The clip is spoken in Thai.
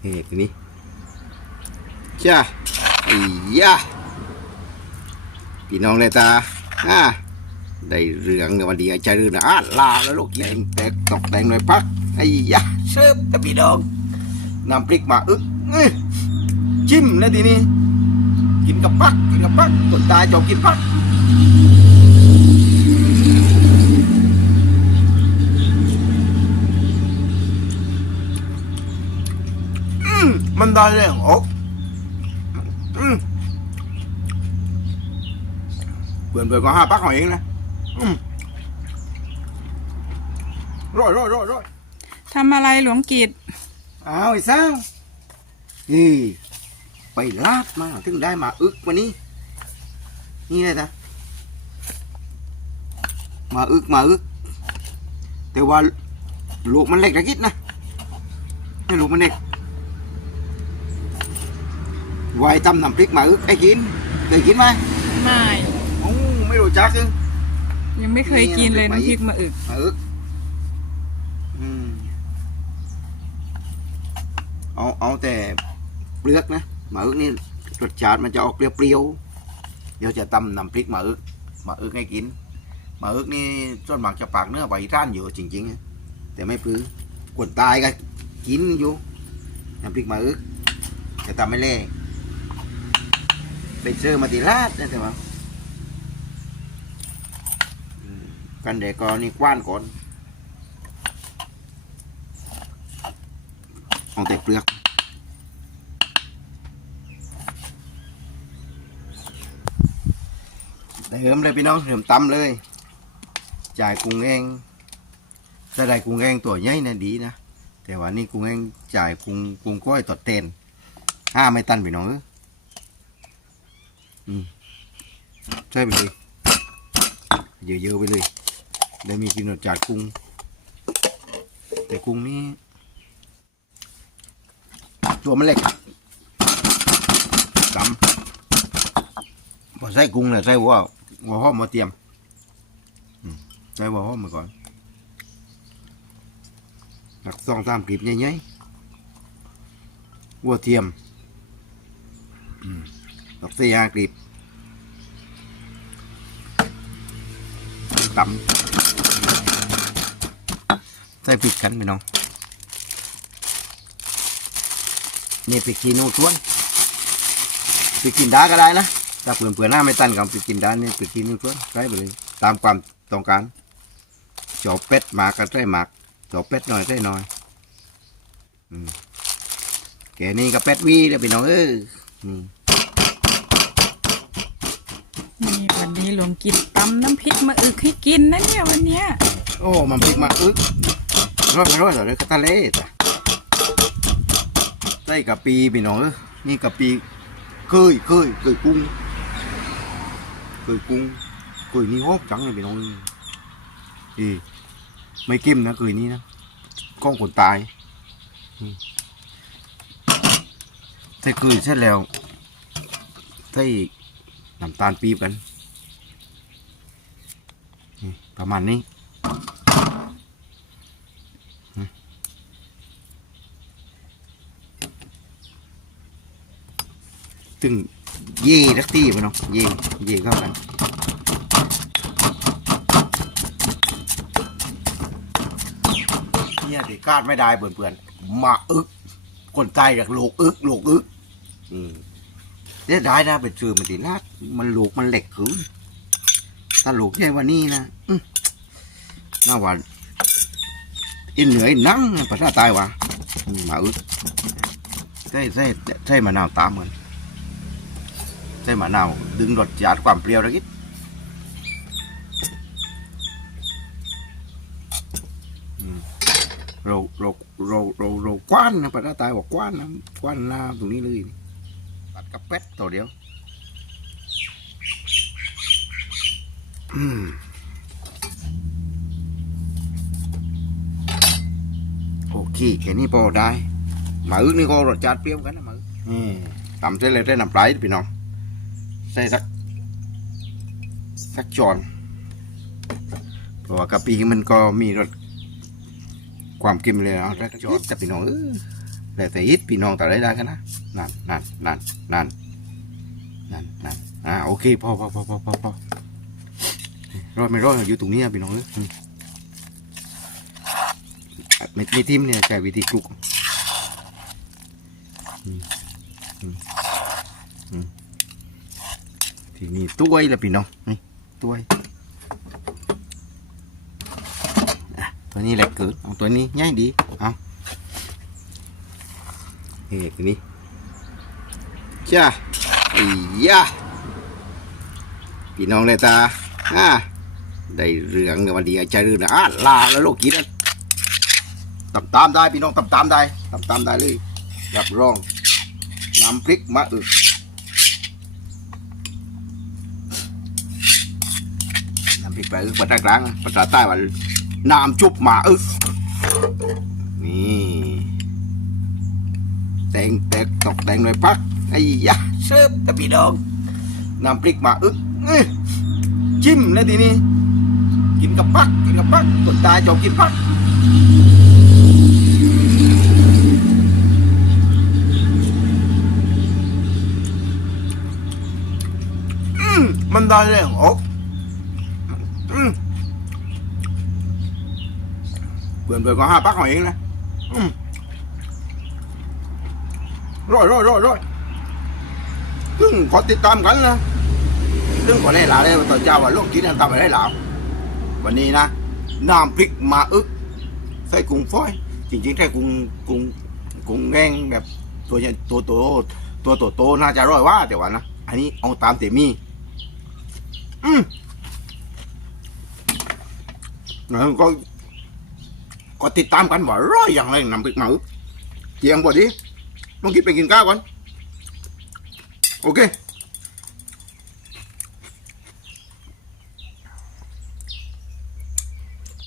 เฮ้ทีนี้จ้าอ้ยะพี่น้องเลยตาอ่าได้เรื่องในวันดีใจรื่นนะอะลาแล้วลูกแดงแตกตกแต่งหน่อยพักไอ้ยะเสิร์ฟแต่พี่น้องนำพริกมาอึกจิ้มแล้วทีนี้ กินกับพักกินกับพักคนตายจบกินพัก อืมมันได้เลยโอ้อืมเบื่อเบื่อก็ห้าปักหอยเองนะอืมร้อยร้อยร้อยร้อยทำอะไรหลวงกิจอ้าวไอ้สาวนี่ไปลาดมาถึงได้มาอึกวันนี้ นี่เลยจ้ะมาอึกมาอึก แต่ว่าลูกมันเล็กนะคิดนะให้ลูกมันเล็กไวายตำน้ำพริกมาอึกไอ้กินเคยกินไหมไม่โอ้ไม่รู้จักเลยยังไม่เคยกินเลยนี่น้ำพริกมะอึกมาอึกอืมเอาเอาแต่เปลือกนะมาอึกนี่รสชาติมันจะออกเปรี้ยวๆเดี๋ยวจะตำน้ำพริกมาอึกมาอึกให้กินมาอึกนี่ส่วนมากจะปากเนื้อใบร้านอยู่จริงๆนะแต่ไม่ปลื้อกดตายก็กินอยู่น้ำพริกมาอึกจะตำไม่เล่ ไปซื้อมาติลาดนะแต่ว่ากันเด็กก็นี่กว้านก่อนเอาแต่เปลือกเติมเลยพี่น้องเติมตำเลย จ่ายกุ้งเองถ้าได้กุ้งเองตัวใหญ่นะดีนะแต่ว่านี่กุ้งเองจ่ายกุ้งกุ้งก้อยตัดเต้นห้าไม่ตันพี่น้องเออ ใช่ไปเลยเยอะๆไปเลย ได้มีกินรสจัดกุ้ง แต่กุ้งนี่ตัวมันเล็กดำพอใส่กุ้งเนี่ยใส่หัวหัวหอมมาเตรียมใส่หัวหอมมาก่อนหลักสองสามกลีบใหญ่ๆหัวเทียม อืม หลักสี่ห้ากลีบตำใส่พริกกันไปน้องนี่พริกขี้นูท้วนพริกกินดาก็ได้นะถ้าเปลือนเปลือนหน้าไม่ตันกับพริกกินดานี่พริกขี้นูท้วนใส่ไปเลยตามความต้องการจอบเป็ดหมากก็ใส่หมากจอบเป็ดหน่อยใส่หน่อยอืมแกนี่ก็เป็ดวีเด้อพี่น้องเออนี่วันนี้ หลวงกิจตำน้ำพริกมะอึกให้กินนะเนี่ยวันเนี้ยโอ้มันพริกมาอึกร้อยร้อยต่อเลยก็ทะเลจ้ะใส่กะปีพี่น้องเออนี่กะปีเคยเคยเคยกุ้งเคยกุ้งเคยนี่หอมจังเลยพี่น้องเอ้ยอีไม่กิมนะเคยนี่นะกล้องคนตายใส่เคยเสร็จแล้วใส่น้ำตาลปี๊บกัน ประมาณนี้ตึงเย่ทักที่ไปเนาะเย่เย่เข้ากันเนี่ยที่คาดไม่ได้เพื่อนๆมาอึกคนตายจากโลกอึกโลกอึกอืมเสียดายนะเป็นชื่อมันติลาดมันโลกมันเหล็กขืน ถ้าโลกใหญ่ว่านี้นะอื้อน่าว่าอินเหนืออินนั่งภาษาตายวะมาอึใช่ใช่ใช่มะนาวตามเหมือนใส่มะนาวดึงรสชาติความเปรี้ยวนะคิดเราเราเราเราเรากว้านนะภาษาใต้บอกกว้านนะกว้านหน้าตรงนี้เลยตัดกับเป็ดตัวเดียวอืม โอเคแค่นี้พอได้หมาอึกนี่ก็รสชาติเปรี้ยวกันนะหมาอึกอืมตำเสร็จเลยได้น้ำปลาอีกพี่น้องใส่สักสักจอนเพราะว่ากะปิมันก็มีรสความเค็มเลยเอาสักจอนแต่พี่น้องเออแล้วแต่ยิดพี่น้องแต่ได้ได้กันนะนั่นนั่นนั่นนั่นนั่นนั่นอ่าโอเคพอพอพอพอพอ รอดไม่รอดอยู่ตรงนี้พี่น้องเอ้ยอืมอ่ม่ไม่ทิมเนี่ยใช้วิธีคลุกทีนี้ตัวยละพี่น้องนี่ตัวยอะตัวนี้แหละเกิดเอาตัวนี้ง่ายดีเอาเอ้ตัวนี้จ้าอ้ยะพี่น้องเลยตาอ่า ได้เรื่องในวันดีอาจารย์เรื่องนะอะลาแล้วโลกกินนตามตามได้พี่น้องตามตามได้ตามตามได้เลยรับรองน้ำพริกมะอึกน้ำพริกปลาอึกภาษากลางภาษาใต้ว่าน้ำชุบหมาอึกนี่แต่งแต่ตกแต่งเลยพักไอ้ยะเสิร์ฟกับพี่น้องน้ำพริกหมาอึกจิ้มแล้วทีนี้ กินกับพักกินกับพักคนตายจบกินพักอืมมันได้เลยโอ้อืมเพื่อนเพื่อนก็ห้าปักหอยเองนะอืมร้อยร้อยร้อยร้อยซึ่งขอติดตามกันนะซึ่งขอได้หลาเลยตอนเจ้าว่าโลกกินทำอะไรหลาว วันนี้นะน้ำพริกมาอึกใส่กุ้งฝอย จริงๆแค่กุ้งกุ้งกุ้งแง่งแบบตัวใหญ่ตัวโตตัวโตโตๆน่าจะร้อยว่าแต่ว่านะอันนี้เอาตามเตมีอืมนะก็ก็ติดตามกันว่าร้อยอย่างไรน้ำพริกมาอึกเจียงกว่าดิต้องคิดไปกินข้าวก่อนโอเค